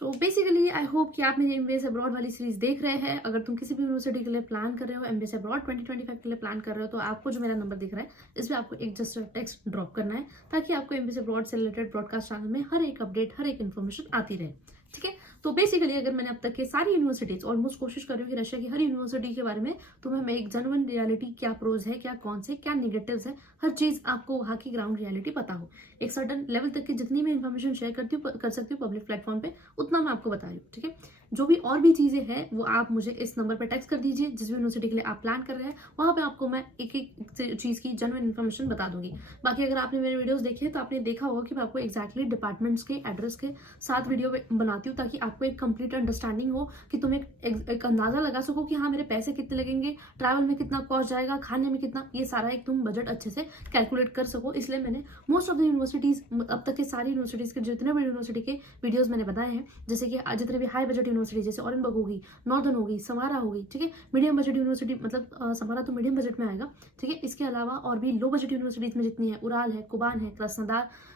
So basically I hope कि आप मेरी एमबीएस अब्रॉड वाली सीरीज देख रहे हैं। अगर तुम किसी भी यूनिवर्सिटी के लिए प्लान कर रहे हो, एमबीएस अब्रॉड 2025 के लिए प्लान कर रहे हो, तो आपको जो मेरा नंबर दिख रहा है इस पर आपको एक जस्ट टेक्स्ट ड्रॉप करना है ताकि आपको एमबीएस अब्रॉड से रिलेटेड ब्रॉडकास्ट चैनल में हर एक अपडेट, हर एक इन्फॉर्मेशन आती रहे। ठीक है, तो बेसिकली अगर मैंने अब तक के सारी यूनिवर्सिटीज ऑलमोस्ट कोशिश कर रही हूँ कि रशिया की हर यूनिवर्सिटी के बारे में तुम्हें मैं एक जेन्युइन रियलिटी, क्या प्रोज है, क्या कौन से, क्या निगेटिव्स है, हर चीज आपको वहाँ की ग्राउंड रियलिटी पता हो। एक सर्टन लेवल तक की जितनी मैं इन्फॉर्मेशन शेयर कर सकती हूँ पब्लिक प्लेटफॉर्म पे, उतना मैं आपको बता रही हूँ। ठीक है, जो भी और भी चीजें हैं वो आप मुझे इस नंबर पर टेक्स्ट कर दीजिए। जिस भी यूनिवर्सिटी के लिए आप प्लान कर रहे हैं वहां पे आपको मैं एक एक चीज की जेन्युइन इन्फॉर्मेशन बता दूंगी। बाकी अगर आपने मेरे वीडियोस देखे हैं तो आपने देखा होगा कि मैं आपको एक्जैक्टली डिपार्टमेंट्स के एड्रेस के साथ वीडियो बनाती हूँ ताकि आपको एक कंप्लीट अंडरस्टैंडिंग हो कि तुम एक अंदाजा लगा सको कि हाँ मेरे पैसे कितने लगेंगे, ट्रैवल में कितना कॉस्ट जाएगा, खाने में कितना, ये सारा एक तुम बजट अच्छे से कैलकुलेट कर सको। इसलिए मैंने मोस्ट ऑफ द यूनिवर्सिटीज, अब तक के सारी यूनिवर्सिटीज के जितने भी यूनिवर्सिटी के वीडियोस मैंने बनाए हैं, जैसे कि जितने भी हाई बजट यूनिवर्सिटी जैसे ऑरेनबर्ग होगी, नॉर्दर्न होगी, समारा होगी, ठीक है, मीडियम बजट यूनिवर्सिटी, मतलब समारा तो मीडियम बजट में आएगा। ठीक है, इसके अलावा और भी लो बजट यूनिवर्सिटीज में जितनी है, उराल है, कुबान है,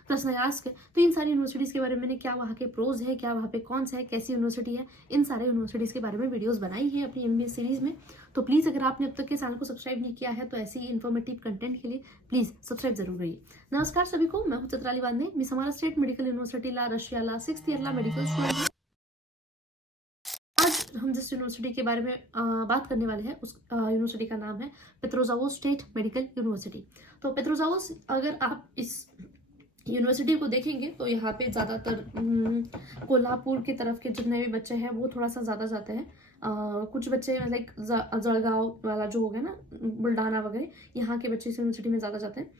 कृष्णयास्क है, तो इन सारी यूनिवर्सिटीज के बारे में मैंने क्या वहाँ के प्रोज है, क्या वहाँ पे कौन सा है, कैसी यूनिवर्सिटी है, इन सारे यूनिवर्सिटीज के बारे में वीडियोस बनाई है अपनी एमबीएस सीरीज में। तो प्लीज अगर आपने अब तक के चैनल को सब्सक्राइब नहीं किया है तो ऐसे ही इन्फॉर्मेटिव कंटेंट के लिए प्लीज सब्सक्राइब जरूर करिए। नमस्कार सभी को, मैं हूँ चित्राली वांदे, मी समारा स्टेट मेडिकल यूनिवर्सिटी ला रशियाला 6th ईयर ला मेडिकल स्टूडेंट। आज हम जिस यूनिवर्सिटी के बारे में बात करने वाले हैं उस यूनिवर्सिटी का नाम है पेट्रोजावोस स्टेट मेडिकल यूनिवर्सिटी। तो पेट्रोजावोस, अगर आप इस यूनिवर्सिटी को देखेंगे तो यहाँ पे ज़्यादातर कोल्हापुर की तरफ के जितने भी बच्चे हैं वो थोड़ा सा ज़्यादा जाते हैं। कुछ बच्चे लाइक जळगांव वाला जो हो गया ना, बुल्डाना वगैरह, यहाँ के बच्चे इस यूनिवर्सिटी में ज़्यादा जाते हैं।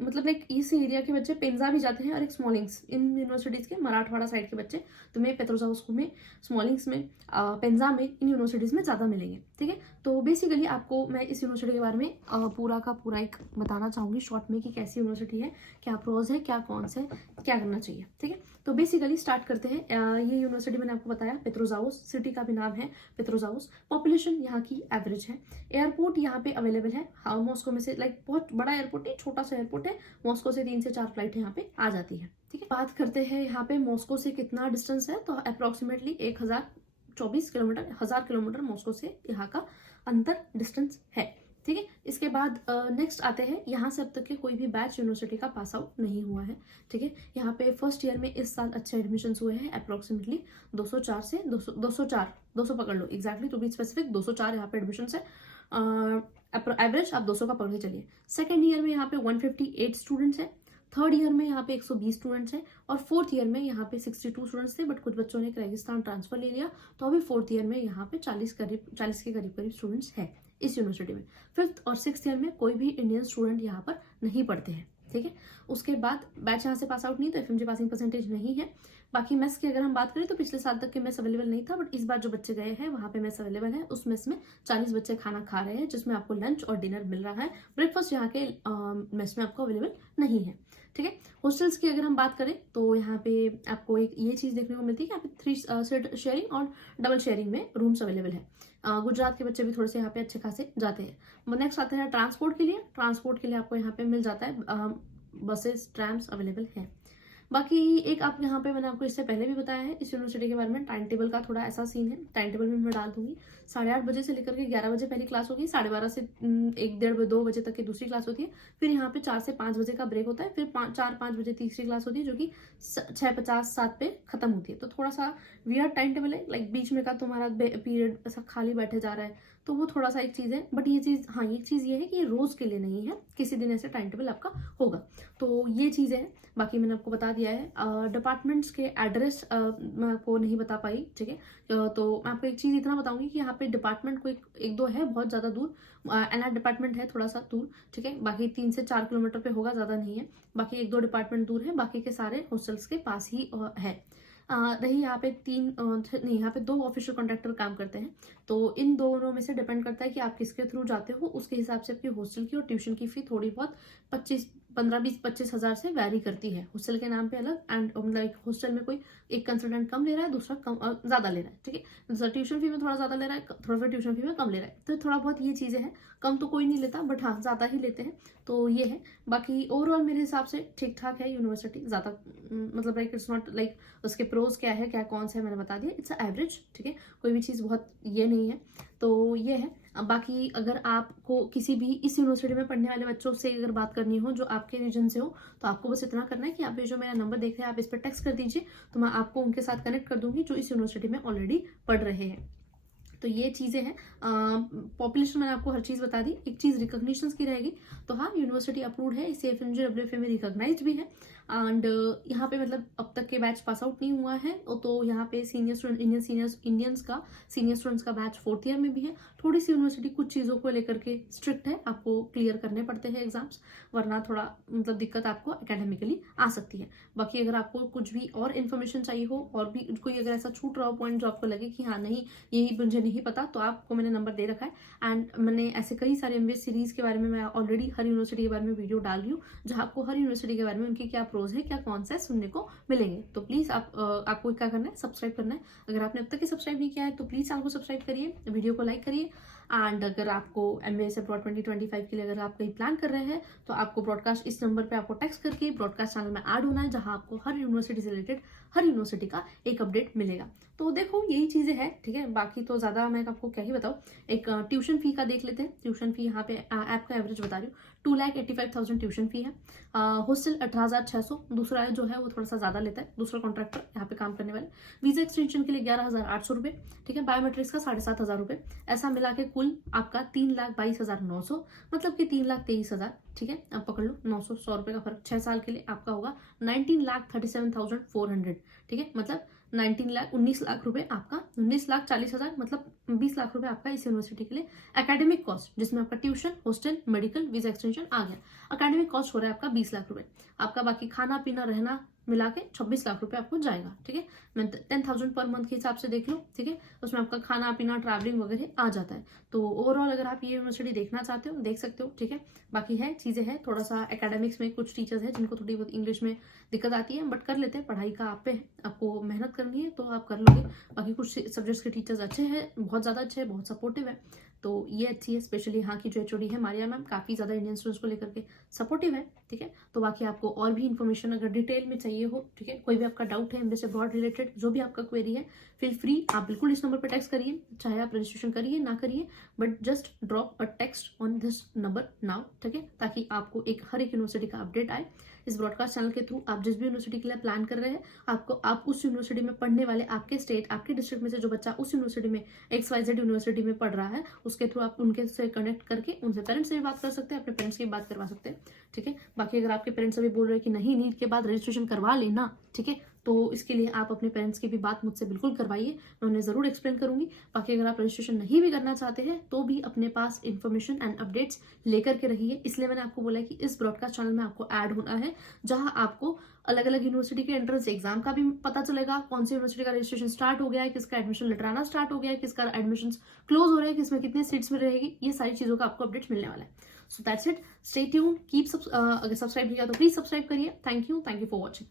मतलब लाइक इस एरिया के बच्चे पेंजा भी जाते हैं, और एक स्मॉलिंग्स, इन यूनिवर्सिटीज़ के मराठवाड़ा साइड के बच्चे तुम्हें पेट्रोजावोस में, स्मॉलिंग्स में, पेंजा में, इन यूनिवर्सिटीज़ में ज़्यादा मिलेंगे। ठीक है, तो बेसिकली आपको मैं इस यूनिवर्सिटी के बारे में पूरा का पूरा एक बताना चाहूँगी शॉर्ट में कि कैसी यूनिवर्सिटी है, क्या प्रोज है, क्या कौन से, क्या करना चाहिए। ठीक है, तो बेसिकली स्टार्ट करते हैं। ये यूनिवर्सिटी मैंने आपको बताया पेट्रोजावोस, सिटी का भी नाम है पेट्रोजावोस। पॉपुलेशन यहाँ की एवरेज है। एयरपोर्ट यहाँ पे अवेलेबल है, हाँ, मॉस्को में से, लाइक बहुत बड़ा एयरपोर्ट नहीं, छोटा सा एयरपोर्ट है। मॉस्को से 3 से 4 फ्लाइट यहाँ पे आ जाती है। ठीक है, बात करते हैं यहाँ पे मॉस्को से कितना डिस्टेंस है, तो अप्रोक्सीमेटली 1024 किलोमीटर, 1000 किलोमीटर मॉस्को से यहाँ का अंतर डिस्टेंस है। ठीक है, इसके बाद नेक्स्ट आते हैं, यहाँ से अब तक के कोई भी बैच यूनिवर्सिटी का पास आउट नहीं हुआ है। ठीक है, यहाँ पे फर्स्ट ईयर में इस साल अच्छे एडमिशन हुए हैं, अप्रोक्सीमेटली 204 से 200 पकड़ लो, एग्जैक्टली टू बी स्पेसिफिक 204 यहाँ पे एडमिशन है। एवरेज आप 200 का पकड़ के चलिए। सेकेंड ईयर में यहाँ पे 158 स्टूडेंट्स है, थर्ड ईयर में यहाँ पे 120 स्टूडेंट्स हैं, और फोर्थ ईयर में यहाँ पे 62 स्टूडेंट्स थे, बट कुछ बच्चों ने रेगिस्तान ट्रांसफर ले लिया, तो अभी फोर्थ ईयर में यहाँ पे 40 के करीब स्टूडेंट्स हैं इस यूनिवर्सिटी में। फिफ्थ और सिक्स ईयर में कोई भी इंडियन स्टूडेंट यहाँ पर नहीं पढ़ते हैं। ठीक है, उसके बाद बैच यहाँ से पास आउट नहीं, तो एफएमजी पासिंग परसेंटेज नहीं है। बाकी मेस की अगर हम बात करें तो पिछले साल तक के मेस अवेलेबल नहीं था, बट इस बार जो बच्चे गए हैं वहाँ पे मेस अवेलेबल है। उस मेस में 40 बच्चे खाना खा रहे हैं, जिसमें आपको लंच और डिनर मिल रहा है। ब्रेकफास्ट यहाँ के मेस में आपको अवेलेबल नहीं है। ठीक है, हॉस्टल्स की अगर हम बात करें तो यहाँ पे आपको एक ये चीज़ देखने को मिलती है कि यहाँ पे 3 शेयरिंग और डबल शेयरिंग में रूम्स अवेलेबल है। गुजरात के बच्चे भी थोड़े से यहाँ पे अच्छे खासे जाते हैं। नेक्स्ट आते हैं ट्रांसपोर्ट के लिए। ट्रांसपोर्ट के लिए आपको यहाँ पे मिल जाता है, बसेस, ट्रैम्स अवेलेबल हैं। बाकी एक आप यहाँ पे, मैंने आपको इससे पहले भी बताया है इस यूनिवर्सिटी के बारे में, टाइम टेबल का थोड़ा ऐसा सीन है। टाइम टेबल में मैं डाल दूंगी, 8:30 बजे से लेकर के 11 बजे पहली क्लास होगी, 12:30 से 1-1:30-2 बजे तक की दूसरी क्लास होती है। फिर यहाँ पे 4 से 5 बजे का ब्रेक होता है, फिर 4-5 बजे तीसरी क्लास होती है, जो कि 6:50-7 पे खत्म होती है। तो थोड़ा सा वियर्ड टाइम टेबल है, लाइक बीच में का तुम्हारा पीरियड ऐसा खाली बैठे जा रहा है, तो वो थोड़ा सा एक चीज़ है। बट ये चीज़, हाँ, एक चीज़ ये है कि ये रोज़ के लिए नहीं है, किसी दिन ऐसे टाइम टेबल आपका होगा। तो ये चीज़ है। बाकी मैंने आपको बता दिया है। डिपार्टमेंट्स के एड्रेस मैं आपको नहीं बता पाई। ठीक है, तो मैं आपको एक चीज़ इतना बताऊंगी कि यहाँ पे डिपार्टमेंट को एक दो है बहुत ज़्यादा दूर। एनआर डिपार्टमेंट है थोड़ा सा दूर। ठीक है, बाकी 3 से 4 किलोमीटर पे होगा, ज़्यादा नहीं है। बाकी 1-2 डिपार्टमेंट दूर है, बाकी के सारे हॉस्टल्स के पास ही है। रही यहाँ पे नहीं, यहाँ पे 2 ऑफिशियल कॉन्ट्रैक्टर काम करते हैं, तो इन दोनों में से डिपेंड करता है कि आप किसके थ्रू जाते हो, उसके हिसाब से आपकी हॉस्टल की और ट्यूशन की फी थोड़ी बहुत 15-20-25 हज़ार से वैरी करती है, हॉस्टल के नाम पे अलग, एंड लाइक हॉस्टल में कोई एक कंसल्टेंट कम ले रहा है, दूसरा कम ज़्यादा ले रहा है, ठीक है। दूसरा ट्यूशन फी में थोड़ा ज़्यादा ले रहा है, थोड़ा सा ट्यूशन फी में कम ले रहा है, तो थोड़ा बहुत ये चीज़ें हैं। कम तो कोई नहीं लेता, बट हाँ ज़्यादा ही लेते हैं, तो ये है। बाकी ओवरऑल मेरे हिसाब से ठीक ठाक है यूनिवर्सिटी, ज़्यादा मतलब लाइक इट्स नॉट लाइक उसके प्रोज क्या है क्या कौन से है मैंने बता दिया, इट्स एवरेज, ठीक है। कोई भी चीज़ बहुत ये नहीं है, तो ये है। अब बाकी अगर आपको किसी भी इस यूनिवर्सिटी में पढ़ने वाले बच्चों से अगर बात करनी हो जो आपके रीजन से हो, तो आपको बस इतना करना है कि आप ये जो मेरा नंबर देख रहे हैं आप इस पर टेक्स्ट कर दीजिए, तो मैं आपको उनके साथ कनेक्ट कर दूंगी जो इस यूनिवर्सिटी में ऑलरेडी पढ़ रहे हैं। तो ये चीज़ें हैं। पॉपुलेशन मैंने आपको हर चीज़ बता दी। एक चीज़ रिकॉग्निशंस की रहेगी, तो हाँ यूनिवर्सिटी अप्रूव्ड है, CFMG WFA में रिकॉग्नाइज्ड भी है, एंड यहाँ पे मतलब अब तक के बैच पास आउट नहीं हुआ है, तो यहाँ पे सीनियर स्टूडेंट इंडियंस का सीनियर स्टूडेंट्स का बैच 4th ईयर में भी है। थोड़ी सी यूनिवर्सिटी कुछ चीज़ों को लेकर के स्ट्रिक्ट है, आपको क्लियर करने पड़ते हैं एग्जाम्स, वरना थोड़ा मतलब दिक्कत आपको एकेडमिकली आ सकती है। बाकी अगर आपको कुछ भी और इन्फॉर्मेशन चाहिए हो, और भी कोई अगर ऐसा छूट रहा हो पॉइंट जो आपको लगे कि हाँ नहीं यही मुझे नहीं पता, तो आपको मैंने नंबर दे रखा है, एंड मैंने ऐसे कई सारे MBA सीरीज के बारे में मैं ऑलरेडी हर यूनिवर्सिटी के बारे में वीडियो डाल रही हूँ, जहाँ आपको हर यूनिवर्सिटी के बारे में उनकी क्या प्रोज है क्या कौन सा है सुनने को मिलेंगे। तो प्लीज़ आपको क्या करना है, सब्सक्राइब करना है। अगर आपने अब तक सब्सक्राइब नहीं किया है तो प्लीज़ चैनल को सब्सक्राइब करिए, वीडियो को लाइक करिए, एंड अगर आपको MBA से ब्रॉड 2025 के लिए अगर आप कहीं प्लान कर रहे हैं, तो आपको ब्रॉडकास्ट इस नंबर पे आपको टेक्स्ट करके ब्रॉडकास्ट चैनल में ऐड होना है, जहां आपको हर यूनिवर्सिटी से रिलेटेड हर यूनिवर्सिटी का एक अपडेट मिलेगा। तो देखो यही चीज़ें हैं, ठीक है। बाकी तो ज़्यादा मैं आपको क्या ही बताऊँ। एक ट्यूशन फी का देख लेते हैं। ट्यूशन फी यहाँ पे ऐप का एवरेज बता रही हूँ, 2,85,000 ट्यूशन फी है। हॉस्टल 18,600, दूसरा जो है वो थोड़ा सा ज़्यादा लेता है, दूसरा कॉन्ट्रैक्टर यहाँ पे काम करने वाले। वीज़ा एक्सटेंशन के लिए 11,800 रुपये, ठीक है। बायोमेट्रिक्स का 7,500 रुपये, ऐसा मिला के कुल आपका 3,22,900, मतलब कि 3,23,000, ठीक है। अब पकड़ लो 900 100 रुपये का फर्क, 6 साल के लिए आपका होगा 19,37,400, ठीक है। मतलब 19 लाख रुपए आपका, 19,40,000 मतलब 20 लाख रुपए आपका इस यूनिवर्सिटी के लिए एकेडमिक कॉस्ट, जिसमें आपका tuition, hostel, medical, visa extension आ गया। एकेडमिक कॉस्ट हो रहा है आपका 20 लाख रुपए, आपका बाकी खाना पीना रहना मिला के 26 लाख रुपए आपको जाएगा, ठीक है। मैं 10,000 पर मंथ के हिसाब से देख लो, ठीक है। उसमें आपका खाना पीना ट्रैवलिंग वगैरह आ जाता है। तो ओवरऑल अगर आप ये यूनिवर्सिटी देखना चाहते हो देख सकते हो, ठीक है। बाकी है चीज़ें हैं, थोड़ा सा एकेडमिक्स में कुछ टीचर्स हैं जिनको थोड़ी बहुत इंग्लिश में दिक्कत आती है, बट कर लेते हैं, पढ़ाई का आप पे है, आपको मेहनत करनी है तो आप कर लोगे। बाकी कुछ सब्जेक्ट्स के टीचर्स अच्छे हैं, बहुत ज़्यादा अच्छे हैं, बहुत सपोर्टिव है, तो ये अच्छी है। स्पेशली यहाँ की जो HOD है मारिया मैम, काफ़ी ज़्यादा इंडियन स्टूडेंट्स को लेकर के सपोर्टिव है, ठीक है। तो बाकी आपको और भी इन्फॉर्मेशन अगर डिटेल में चाहिए हो, ठीक है, कोई भी आपका डाउट है MBA से ब्रॉड रिलेटेड, जो भी आपका क्वेरी है, फील फ्री, आप बिल्कुल इस नंबर पर टेक्स्ट करिए, चाहे आप रजिस्ट्रेशन करिए ना करिए, but just drop a text on this number now, ठीक है, ताकि आपको हर एक यूनिवर्सिटी का अपडेट आए। इस ब्रॉडकास्ट चैनल के थ्रू आप जिस भी यूनिवर्सिटी के लिए प्लान कर रहे हैं, आप उस यूनिवर्सिटी में पढ़ने वाले आपके स्टेट आपके डिस्ट्रिक्ट में से जो बच्चा उस यूनिवर्सिटी में XYZ यूनिवर्सिटी में पढ़ रहा है, उसके थ्रू आप उनके से कनेक्ट करके उनसे पेरेंट्स से भी बात कर सकते हैं, अपने पेरेंट्स की बात करवा सकते हैं, ठीक है। बाकी अगर आपके पेरेंट्स अभी बोल रहे हैं कि नहीं नीट के बाद रजिस्ट्रेशन करवा लेना, ठीक है, तो इसके लिए आप अपने पेरेंट्स की भी बात मुझसे बिल्कुल करवाइए, मैं उन्हें ज़रूर एक्सप्लेन करूंगी। बाकी अगर आप रजिस्ट्रेशन नहीं भी करना चाहते हैं तो भी अपने पास इन्फॉर्मेशन एंड अपडेट्स लेकर के रहिए। इसलिए मैंने आपको बोला कि इस ब्रॉडकास्ट चैनल में आपको ऐड होना है, जहां आपको अलग अलग यूनिवर्सिटी के एंट्रेंस एग्जाम का भी पता चलेगा, कौन सी यूनिवर्सिटी का रजिस्ट्रेशन स्टार्ट हो गया है, किसका एडमिशन लेटर आना स्टार्ट हो गया है, किसका एडमिशन क्लोज हो रहा है, किसमें कितनी सीट्स में रहेगी, ये सारी चीज़ों का आपको अपडेट्स मिलने वाला है। So that's it, stay tuned, keep अगर सब्सक्राइब नहीं किया तो प्लीज सब्सक्राइब करिए। Thank you for watching.